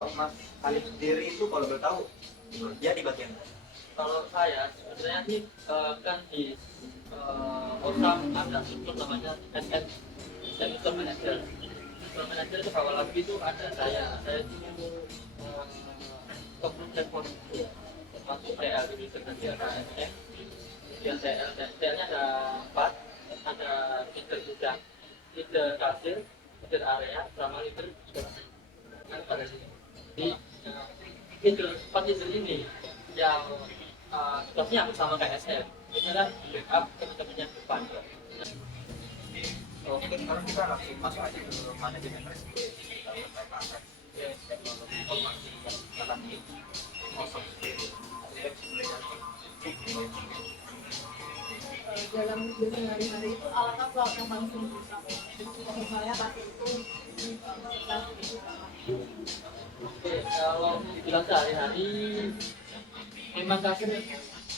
Mas Alif sendiri itu kalau boleh tahu kerja di bagian mana? Kalau saya sebenarnya sih kan di Osam ada struktur namanya SM, Sector Manager. Sector Manager itu bawah lagi itu ada saya itu uh, kemudian posisi masuk TL di integrasi ada SM, kemudian TL-nya ada 4, ada leader gudang, leader kasir, leader area, sama leader kan pada sini. Jadi leader 4 leader ini yang tugasnya hampir sama kayak SM. Ini adalah backup teman-teman yang depan. Oh, mungkin sekarang kita langsung masuk aja ke manajemen resiko kita terkait aset teknologi informasi yang akan di kosong sendiri. Dalam hidup sehari-hari itu alat apa yang paling sering dipakai? Untuk saya pakai itu Oke, kalau dibilang sehari-hari memang kasir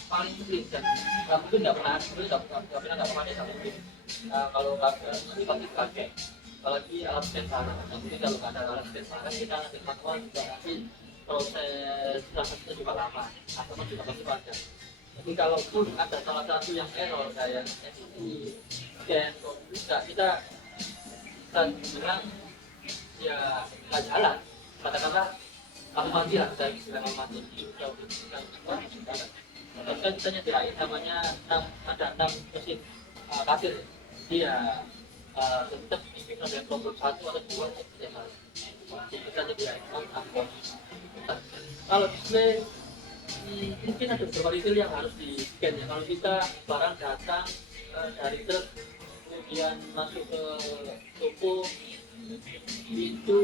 paling sulit dan mungkin nggak pernah nggak pernah sama mungkin kalau nggak pasti pasti pakai apalagi alat sensara nanti kalau nggak ada alat sensara kita nanti manual juga nanti proses transaksi juga lama atau juga pasti panjang jadi kalaupun ada salah satu yang error kayak SSD scan bisa kita bilang ya nggak jalan katakanlah kamu mati lah saya istilah kamu mati tapi kan kita nyediain namanya 6, ada 6 mesin kasir dia tetap bisa dengan tombol 1 atau 2 jadi kita nyediain kalau display mungkin ada beberapa detail yang harus di scan ya kalau kita barang datang dari truk kemudian masuk ke toko itu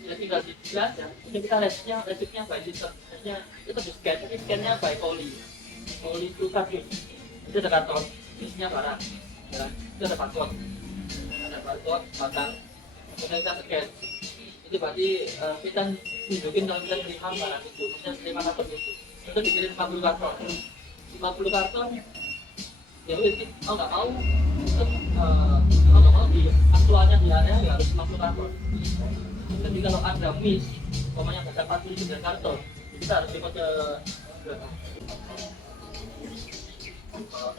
ya tinggal dilihat ya mungkin kita resepnya by system itu di scan tapi scannya by poly itu kardus itu ada karton isinya barang ya, itu ada barcode batang kemudian kita scan itu berarti kita tunjukin kalau kita terima barang itu maksudnya terima karton itu dikirim 50 karton 50 karton ya udah mau nggak mau itu mau nggak mau di aktualnya di area ya harus 50 karton jadi kalau ada miss pokoknya ada 49 karton kita harus lewat ke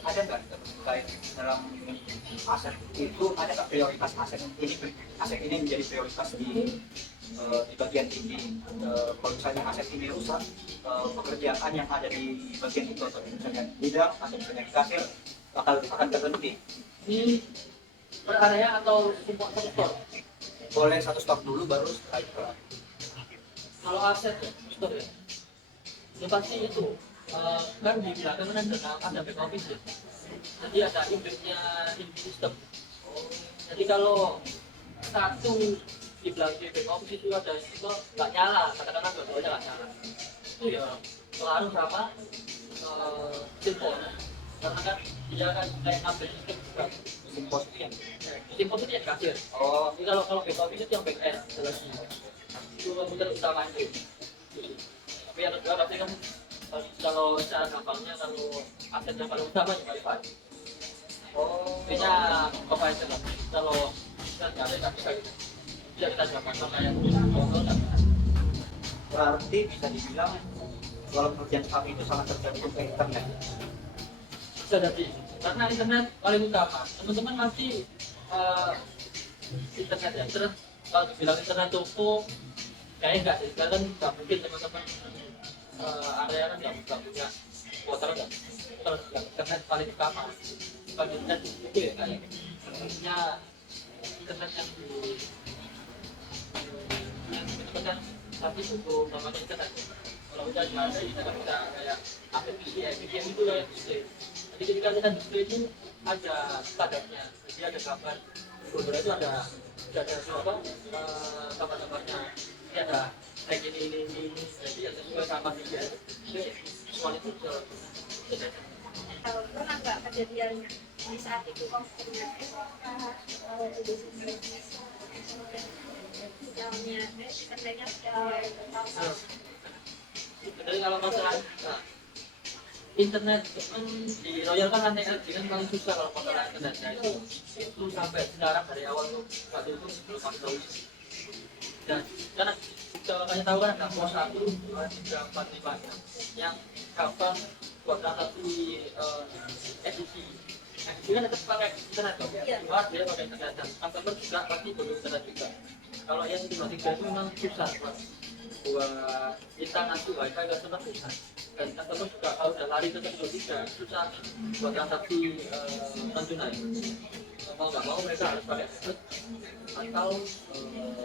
Ada nggak terkait dalam aset itu ada nggak prioritas aset ini menjadi prioritas di bagian ini kalau misalnya aset ini rusak pekerjaan yang ada di bagian itu atau misalnya bidang atau misalnya di kasir akan terhenti. ini per area atau semua sektor Boleh satu stop dulu baru setelah itu. kalau aset ya store ya ya pasti itu kan di belakang kan ada back office ya jadi ada inputnya input system jadi kalau satu di belakang back office itu ada itu nggak nyala katakanlah dua-duanya nggak nyala itu ya pengaruh sama simpon karena kan dia kan kayak update system juga Simpos itu yang simpon itu yang kasir jadi kalau back office itu yang back end lagi itu komputer utama itu tapi yang kedua pasti kan kalau secara gampangnya kalau aset yang paling utama ya wifi biasanya apa itu kalau kita nggak bisa gitu bisa kita gampangkan kayak Google berarti bisa dibilang kalau pekerjaan kami itu sangat tergantung ke internet. bisa jadi karena internet paling utama teman-teman masih internet ya terus kalau dibilang internet toko kayaknya enggak sih karena kan nggak mungkin teman-teman area kan nggak punya kuota kan kalau internet paling utama bagi internet itu ya kayaknya internet yang kan tapi untuk namanya internet kalau kita di mana kita nggak bisa kayak VPN itu kayak display jadi ketika kita display itu ada standarnya jadi ada gambar berbeda itu ada apa gambar-gambarnya ini ada kayak ini jadi ada juga sama juga semua itu pernah nggak kejadian di saat itu komputernya sinyalnya internetnya jadi kalau masalah internet di Royal kan lantai LG kan paling susah kalau masalah internetnya itu sampai sekarang dari awal tuh waktu itu belum ada dan karena kalian tahu kan ada pos 1, 2, 3, 4, 5 yang gampang buat transaksi edisi. Edisi kan tetap pakai internet dong. Luar dia pakai internet dan customer juga pasti butuh internet juga. Kalau yang 2, 3 itu memang susah buat kita ngasih wifi ke customer susah. Dan customer juga kalau udah lari ke 2, 3 susah buat transaksi non tunai. Mau nggak mau mereka harus pakai debit atau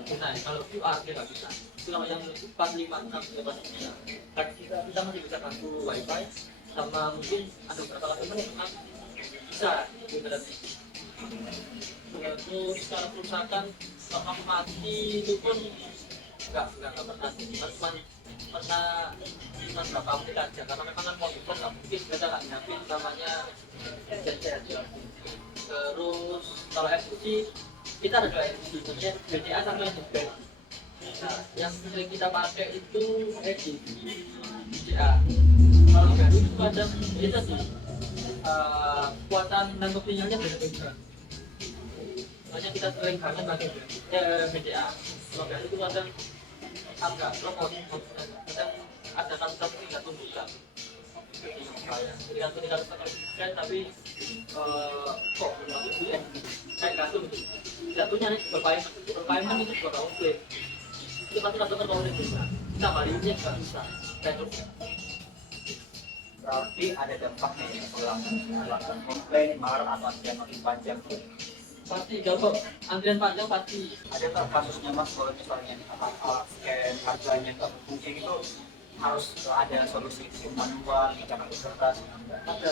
tunai. Kalau QR dia nggak bisa. Itu kalau yang 4, 5, 6 juga bisa. Kan kita masih bisa kasih wifi sama mungkin ada beberapa customer yang memang bisa internet. Terus kalau kerusakan kalau mati itu pun nggak pernah. Cuma berapa menit aja karena memang kan komputer nggak mungkin kita nggak nyiapin namanya jajar. Terus kalau eksekusi kita ada 2 eksekusi, maksudnya BCA sama edit. Nah, yang sering kita pakai itu edit BCA. Kalau baru itu ada beda sih, kekuatan nangkep sinyalnya beda-beda. Makanya kita sering banget pakai BCA. Kalau baru itu kadang agak lemot, kadang ada kata tidak tunjukkan. Tidak kan tapi kok kayak kartu gitu. Jatuhnya nih berpayman itu juga oke. Itu pasti customer mau bisa. Kita balikinnya nggak bisa. Terus Berarti ada dampaknya ya pulang komplain, marah atau antrian makin panjang. pasti kalau antrian panjang pasti Ada nggak kasusnya mas kalau misalnya scan harganya nggak mungkin itu harus ada solusi manual, jangan kertas. ada.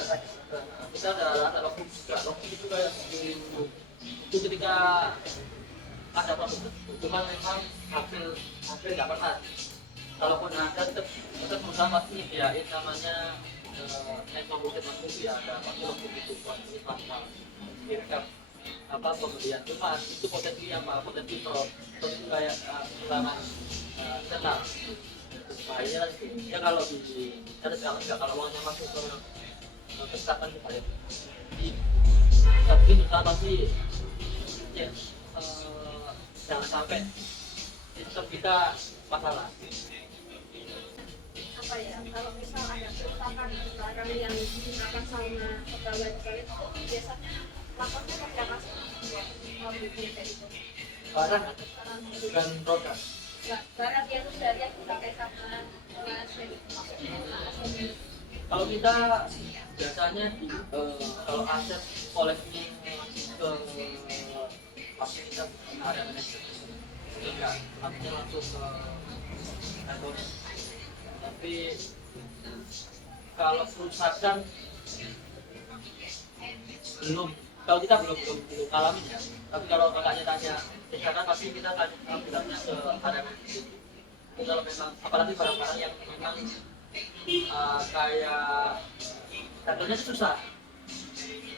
Kita ada logbook juga. Logbook itu kayak itu ketika ada produk, cuman memang hampir nggak pernah. Kalaupun ada tetap berusaha pasti nyediain namanya informasi masuk ya ada pasti logbook itu buat manual. Direkam apa pembelian cuma itu potensi pro terus kayak misalnya tetap bahaya ya kalau di kalau uangnya masuk ke kesehatan kita ya tapi kita pasti ya jangan sampai sistem kita masalah. Apa ya, kalau misal ada kerusakan barang yang digunakan sama pegawai itu biasanya lapornya pakai apa sih? Kalau bikin kayak gitu. Barang bukan produk. Barang dia tuh dari yang dipakai sama Kalau kita biasanya kalau aset koleksi ke fasilitas area manajer enggak artinya langsung ke kantor. Tapi kalau kerusakan belum, kalau kita belum ngalamin ya. Tapi kalau kakaknya tanya misalkan pasti kita akan bilangnya ke area manajer. Kalau memang apalagi barang-barang yang memang kayak contohnya susah,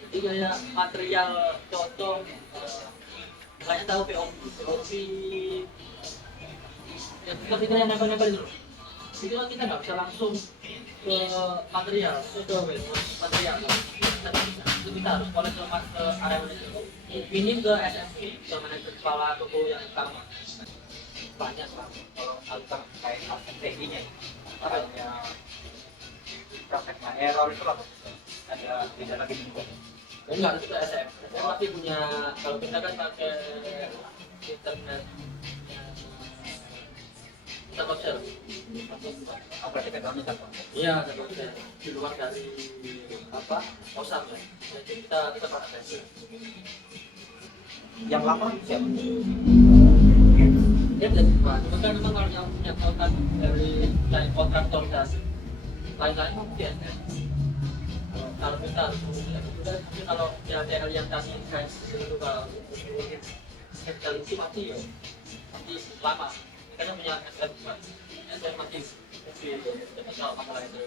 jadi kayak material contoh kalian tahu POP yang kita yang nempel-nempel itu kan kita nggak bisa langsung ke material material itu kita harus kolek ke area manajer, minim ke SMT ke manajer kepala toko yang utama. Banyak lah Kalau kayak tekniknya katanya praktek error itu apa? Ada tidak lagi juga. enggak, itu SM pasti punya. Kalau kita kan pakai internet Telkomsel, Apa kita tahu kan? iya Telkomsel di luar dari apa OSAM ya, jadi kita pakai itu. Yang lapor siapa? Ya bisa cuma kan memang kalau yang punya kontak dari kontraktor dan lain-lain mungkin ya. Kalau kita harus tapi kalau DHL yang tadi guys itu kalau sekali itu mati lama karena punya SM mati kalau masalah itu.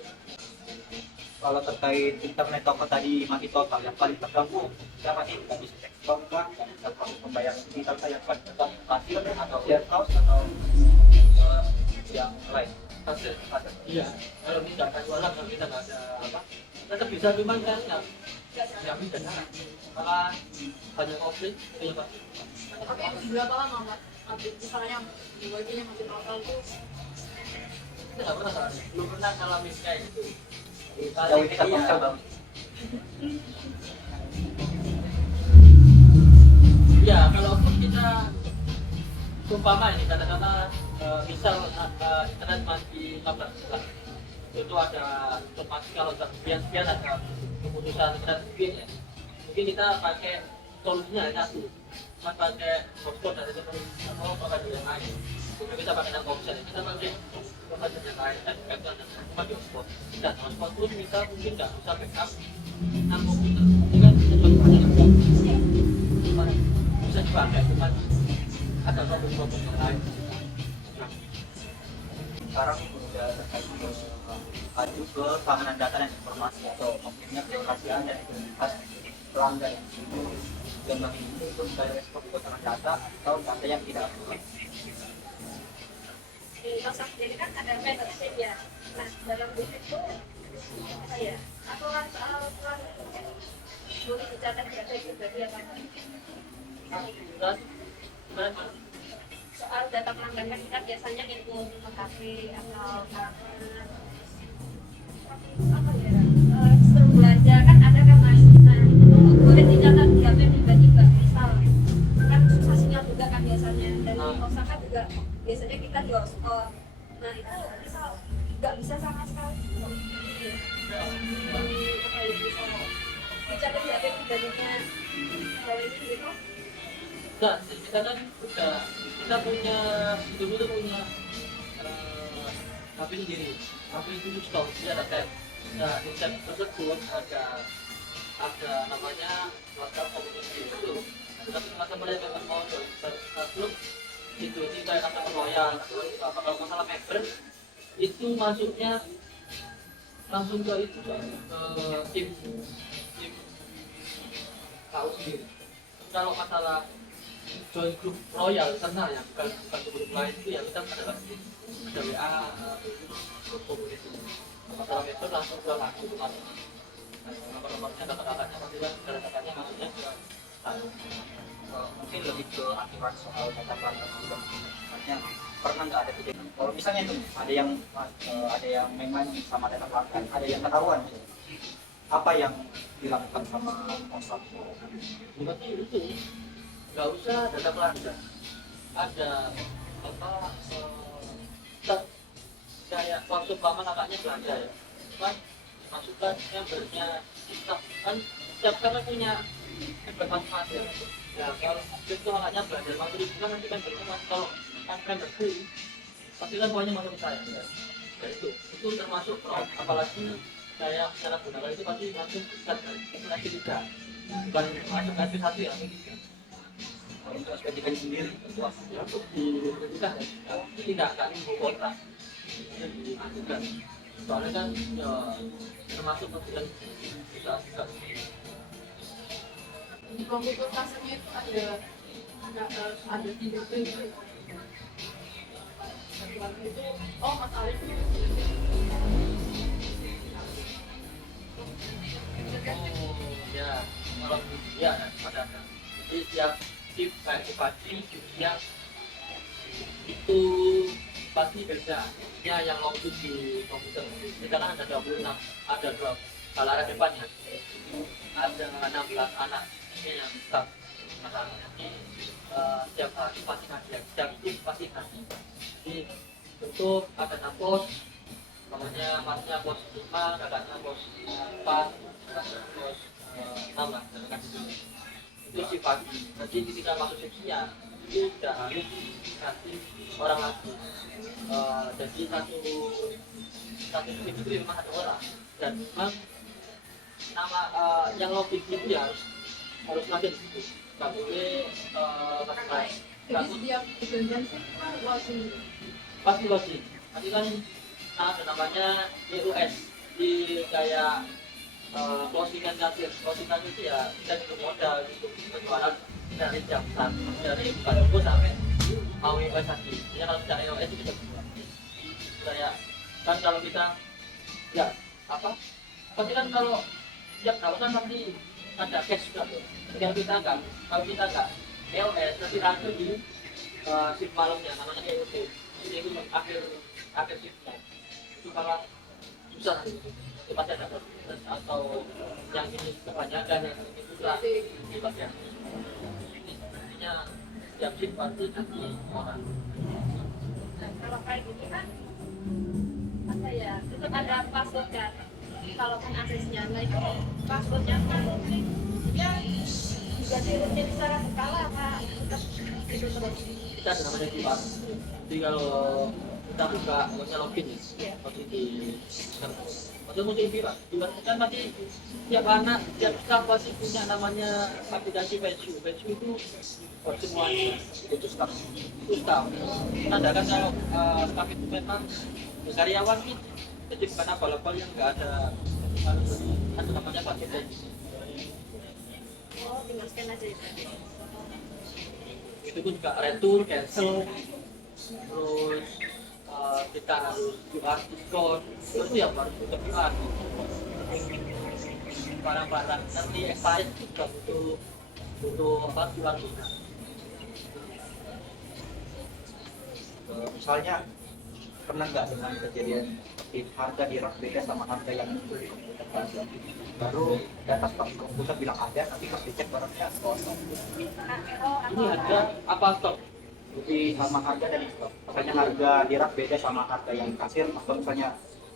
Kalau terkait internet toko tadi mati total, yang paling terganggu siapa sih? Nggak bisa cek kontrak, nggak bisa proses pembayaran digital yang paling terganggu kasir atau warehouse atau yang lain. Iya, kalau kita jualan kalau kita nggak ada apa tetap bisa cuman kan nggak jalan. Ya bisa malah banyak konflik ya Pak. Oke, berapa lama mas? Misalnya bagiannya masih total tuh Kita nggak pernah Pak. Belum pernah ngalamin kayak gitu. Jauh ini Iya. Telkomsel bang. Ya kalaupun kita umpama ini katakanlah misal internet mati 15 bulan itu ada otomatis kalau sekian ada keputusan internet mungkin ya mungkin kita pakai solusinya hanya satu kita pakai hotspot dari teman atau pakai yang lain mungkin kita pakai Telkomsel kita pakai provider yang lain dan bukan pakai hotspot dan hotspot pun kita mungkin nggak bisa backup enam komputer ini kan kita coba bisa dipakai bukan ada problem-problem yang lain. Sekarang udah terkait maju ke keamanan data dan informasi atau maksudnya kerahasiaan dan integritas pelanggan dan bagi ini itu misalnya respon kebocoran data atau data yang tidak akurat. di Microsoft jadi kan ada membership ya. Nah dalam buku itu apa ya? Aturan soal pelanggan boleh dicatat data itu bagian apa? Soal data pelanggan kan kita biasanya input KP atau kamar apa ya sebelum belanja kan ada kan mas, nah itu boleh dicatat di HP tiba-tiba misal kan susahnya juga kan biasanya dari Osaka juga biasanya kita di hotspot, nah itu misal nggak bisa sama sekali apa ya bisa dicatat di HP pribadinya kalau itu gitu. Nah, kita kan udah kita punya dulu tuh punya HP sendiri. HP itu store dia ada tab. Nah, di tab tersebut ada namanya WhatsApp komunikasi itu. Tapi teman-teman yang memang mau grup itu kayak kata loyal apa kalau masalah member itu masuknya langsung ke itu tim tahu sendiri. Kalau masalah join grup royal sana ya bukan grup lain itu ya kita ada WA grup komunitas masalah member langsung ke langsung masuk nomor-nomornya kata-katanya maksudnya kata-katanya maksudnya Mungkin lebih ke aturan soal data pelanggan juga. Makanya pernah nggak ada kejadian kalau misalnya itu ada yang main-main sama data pelanggan, ada yang ketahuan gitu. Apa yang dilakukan sama Microsoft? berarti itu nggak usah data pelanggan ada apa kayak waktu lama kakaknya belanja ya kan masukkan membernya kita kan setiap karena punya member masing-masing ya kalau itu kakaknya belanja waktu itu kan nanti membernya mas kalau kan member free pasti kan semuanya masuk ke saya ya itu termasuk fraud apalagi saya secara gunakan itu pasti langsung bisa lagi juga bukan masuk ke satu ya Untuk SPTK sendiri itu apa? ya untuk dilakukan tidak akan ibu kota dilakukan soalnya kan ya termasuk kebutuhan kita juga Di komputer kasarnya itu ada tiga itu. Satu itu oh masalah itu ya kalau ya ada jadi setiap tip kayak pagi yang itu pasti beda ya yang login di komputer kita kan ada 26 ada dua balara depannya ada 16 anak ini yang staf jadi setiap hari pasti ada setiap tip pasti ada jadi bentuk ada pos namanya masnya pos 5 kakaknya pos 4 kakaknya pos 6 lah itu si pagi nanti ketika masuk seksinya itu sudah harus dikasih orang lagi jadi satu tim itu memang satu orang dan memang nama yang login itu ya harus login gitu nggak boleh jadi setiap pergantian sih langsung pasti login nanti kan ada namanya EUS di kayak closingan kasir closingan itu ya kita untuk modal untuk penjualan dari jam 1 dari buka toko sampai mau investasi jadi kalau kita EOS itu bisa buat kayak kan kalau kita ya apa pasti kan kalau setiap kawasan pasti ada cash juga tuh. Yang kita nggak, kalau kita nggak LS nanti rame di shift malamnya namanya EOT. Jadi itu akhir shiftnya. Itu kalau susah itu pasti ada plus atau yang ini kebanyakan yang ini kurang di bagian ini. Intinya setiap shift pasti nanti orang. Nah, kalau kayak gini kan apa ya, tetap ada password kan. Kalau kan aksesnya, nah itu passwordnya kan ya juga dirutin secara berkala apa tetap itu terus. Kita ada namanya QR. Jadi kalau kita buka website login ya, pasti di atau mesti QR. Kan pasti tiap anak, tiap staff pasti punya namanya aplikasi Pensu. Pensu itu buat semuanya. Itu staff. Itu staff. Menandakan kalau staff itu memang karyawan gitu. Jadi bukan abal-abal yang nggak ada namanya pakai Pensu. Oh, tinggal scan aja ya. Itu pun juga retur, cancel, terus kita harus QR diskon, itu yang baru untuk QR. Barang-barang nanti expired juga butuh apa QR juga. Misalnya pernah nggak dengan kejadian seperti harga di rak beda sama harga yang baru data stok komputer bilang ada, tapi pas dicek barangnya kosong. Ini harga apa stok? Jadi sama harga dan stok. Misalnya harga di rak beda sama harga yang kasir, atau misalnya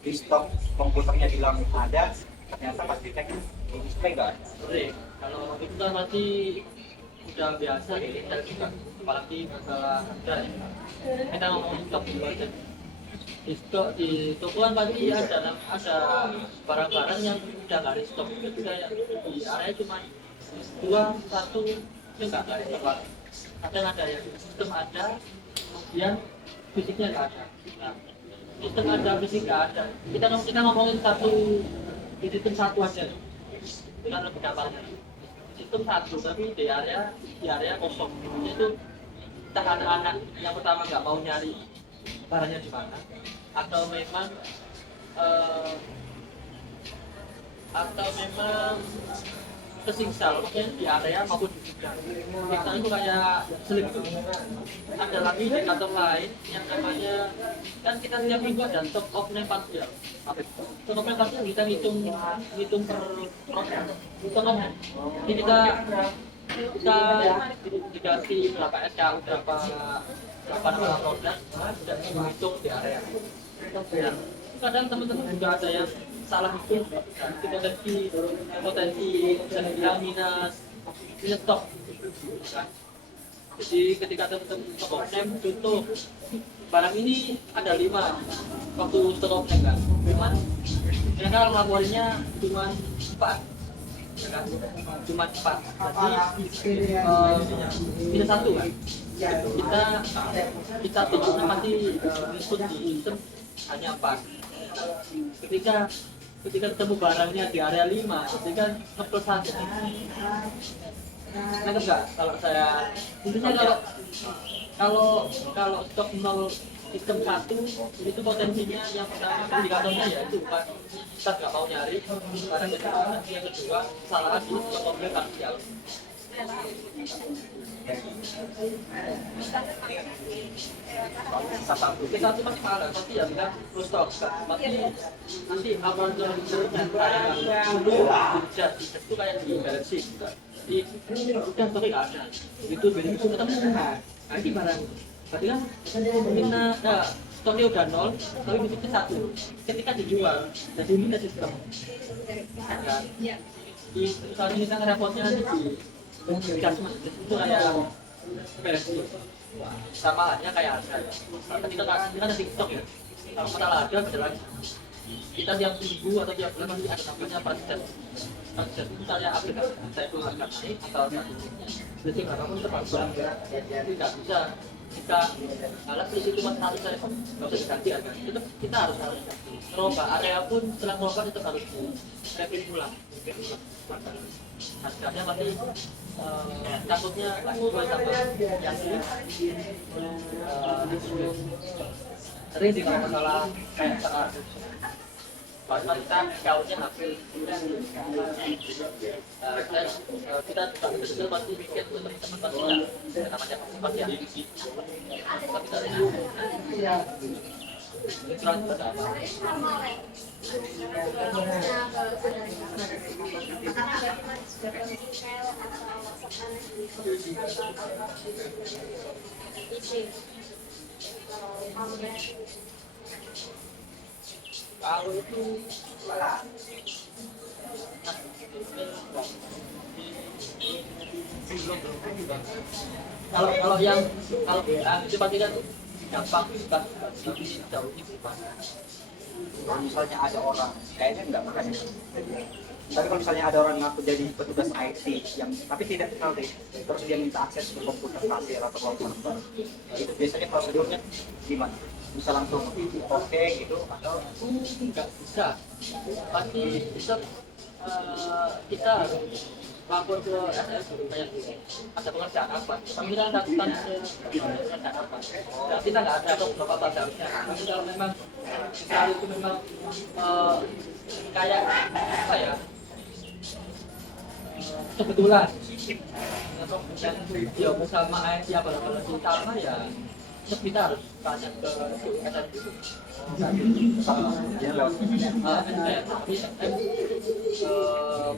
di stok komputernya bilang ada, ternyata pas dicek di display nggak ada. Sering. Kalau itu kan masih udah biasa ya, kita juga apalagi masalah harga ya. Kita ngomongin stok dulu aja. Di stok di toko kan pasti ada barang-barang yang udah nggak ada stok. Jadi kayak di area cuma dua satu yang nggak ada stok. Kadang ada yang sistem ada, kemudian fisiknya nggak ada. Nah, sistem ada, fisik nggak ada. Kita ngomongin satu di sistem satu aja. Itu lebih gampangnya. Sistem satu, tapi di area kosong. Itu entah anak-anak yang pertama nggak mau nyari barangnya di mana, atau memang kesingsal mungkin di area maupun di gudang. Kita itu kayak seling itu. Ada lagi indikator lain yang namanya, kan kita setiap minggu ada top of name parsial. Top of name parsial kita hitung per program. Jadi kita dikasih berapa SKU, berapa nama produk dan menghitung di area. Dan kadang teman-teman juga ada yang salah hitung, itu potensi bisa dibilang minus stok. Jadi ketika teman-teman stok of name contoh barang ini ada 5 waktu stok of name kan, cuman ternyata laporannya cuma 4. Cuma 4, jadi minus 1 kan. Kita tunjukkan pasti input di sistem hanya 4. Ketika ketemu barangnya di area 5, ketika ngeplus 1. Nangkep nggak? Kalau saya intinya kalau stok 0 sistem 1 itu potensinya yang pertama indikatornya ya itu kan kita nggak mau nyari barang yang kedua kesalahan di stok of name parsial. Kita tuh masih mahal, pasti ya bilang full stock. Nanti apa yang itu kayak di balance sheet. Di udah stoknya nggak ada. Itu benefit ketemu. Nanti barang, berarti kan kita stoknya udah 0, tapi benefitnya 1. Ketika dijual, jadi ini sistem. Di misalnya kita repotnya nanti di customer itu kayak versi sama halnya kayak harga. Kita ada TikTok ya. Kalau masalah harga bisa lagi. Kita tiap minggu atau tiap bulan pasti ada namanya persen. Persen itu saya aplikasi saya itu harga naik atau jadi berapapun terpaksa tidak bisa kita alat isi cuma 100 saya nggak bisa diganti harga. Itu kita harus roba area pun setelah roba itu harus review ulang. Harganya pasti takutnya sesuai sama yang sering sih kalau masalah kayak sekarang Padahal kita kaosnya hampir kita betul-betul pasti bikin untuk teman-teman kita namanya pasti ya tapi dari itu apa kalau itu kalau yang itu pasti kan gampang bukan lebih jauh itu Kalau misalnya ada orang, kayaknya enggak makanya. Tapi kalau misalnya ada orang ngaku jadi petugas IT yang tapi tidak kenal deh, terus dia minta akses ke komputer kasir atau komputer, itu biasanya prosedurnya gimana? Bisa langsung oke gitu atau nggak bisa pasti bisa kita harus lapor ke SS dulu kayak ada pekerjaan apa kami kan lakukan pekerjaan apa dan kita nggak ada atau berapa pada harusnya tapi kalau memang sekali itu memang kayak apa ya kebetulan atau kemudian dia bersama IT apa kalau sama ya kita harus tanya ke SS dulu dia lewat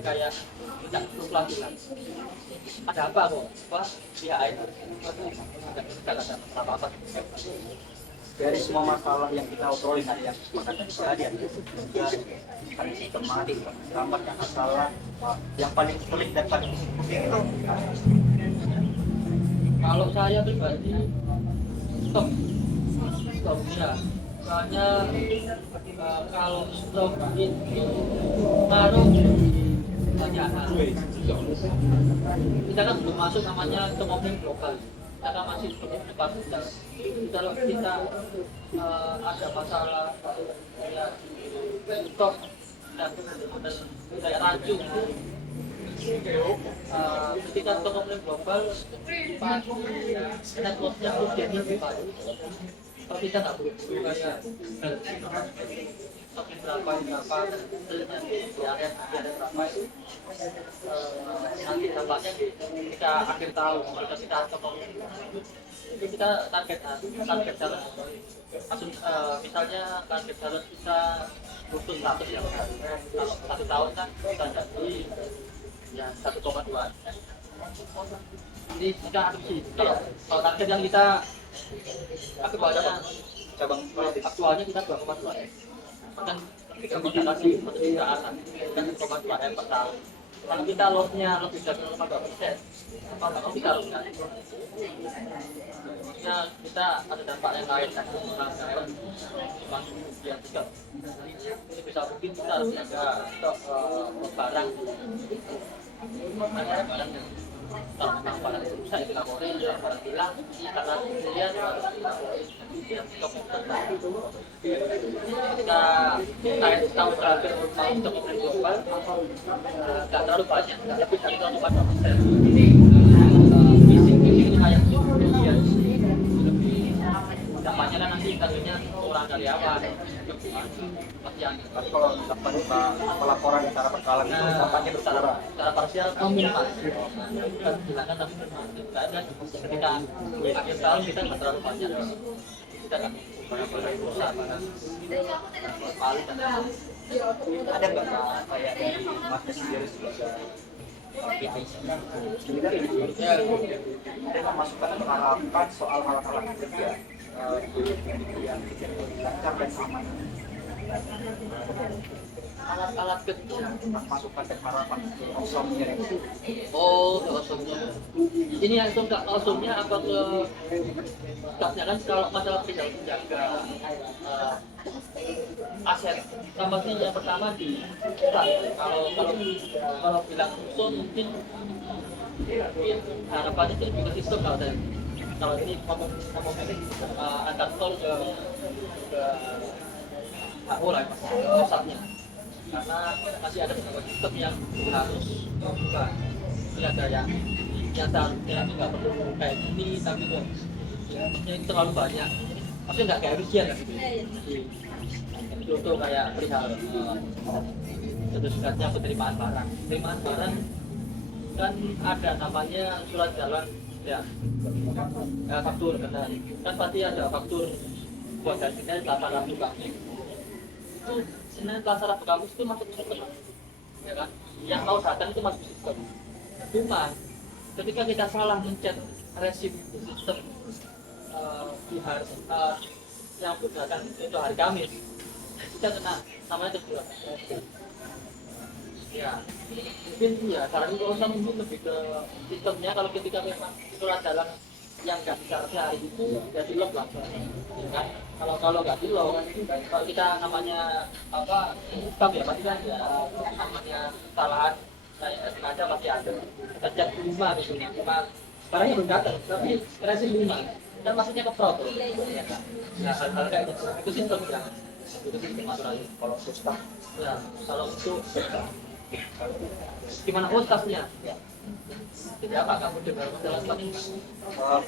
kayak tidak perlu pelatihan ada apa kok apa pihak itu tidak ada apa-apa dari semua masalah yang kita obrolin tadi yang sepakat terjadi ada sistematik, gambar yang masalah yang paling sulit dan paling penting itu kalau saya pribadi stop ya soalnya kalau stop itu ngaruh banyak hal kita kan belum masuk namanya ekonomi global kita kan masih cukup depan kita kalau kita ada masalah kayak stop dan kayak racun ketika ekonomi global pasti networknya udah lebih baik kalau kita nggak perlu kayak tapi berapa di area berapa itu nanti dampaknya kita akhir tahun kita itu kita target jalan misalnya target jalan kita butuh 100 ya kalau 1 tahun kan kita jadi ya 1,2 jadi kita adopsi kalau target yang kita aktualnya aktualnya kita 2,2 kan kita kasih perkiraan kan 1,2 M per tahun kalau kita lossnya lebih dari 0,2% apa kita harus kan maksudnya kita ada dampak yang lain kan kemudian juga ini bisa mungkin kita harus jaga stok barang ada barang yang kalau memang barang itu rusak itu laporin kalau barang hilang karena kemudian kita tahu terakhir untuk pembeli global nggak terlalu banyak nggak lebih dari 0,2%. Bising ini hanya kemudian lebih dampaknya kan nanti tentunya kurang dari awal tapi kalau dapat pelaporan secara berkala itu dampaknya berkurang secara parsial minimal bukan hilangkan tapi nggak ada ketika akhir tahun kita nggak terlalu banyak kita nggak banyak berusaha pada paling ada nggak kayak dari Mas sendiri sebagai ada masukan atau harapan soal alat-alat kerja yang lancar dan aman alat-alat kecil masukan dan harapan osomnya oh osomnya ini langsung ke osomnya apa ke stafnya kan kalau masalah perihal menjaga aset sama sih yang pertama di staff kalau bilang usul mungkin harapannya sih lebih ke sistem kalau ini ngomong antar tol ke HO lah ke pusatnya karena masih ada beberapa sistem yang harus dibuka ini ada yang seharusnya nggak perlu kayak gini tapi kok ini terlalu banyak maksudnya nggak kayak ujian lah gitu. Iya, iya. Contoh kayak perihal sertifikatnya penerimaan barang. Penerimaan barang kan ada namanya surat jalan ya, faktur kan pasti ada faktur buat dari Senin, Selasa, Rabu, Kamis. Itu Senin, Selasa, Rabu, Kamis itu masuk sistem, ya kan? Yang mau datang itu masuk sistem. Cuma ketika kita salah mencet resim di sistem di hari yang berdatang itu hari Kamis, kita kena namanya teguran. Ya, mungkin ya saran itu usah mungkin lebih ke sistemnya. Kalau ketika memang surat jalan yang nggak bisa hari itu ya di lock lah, ya kan? Kalau nggak di lock, kalau kita namanya apa sistem ya pasti kan ya namanya kesalahan saya sengaja pasti ada. Kita cek 5 misalnya, cuma barangnya belum datang, tapi resim 5 dan maksudnya ke fraud, ya kan? Nah hal-hal kayak gitu itu sistem ya, itu sistem aturan. Kalau sistem Ya, kalau untuk gimana hostnya? Jadi apa kamu dengar menjelaskan? uh,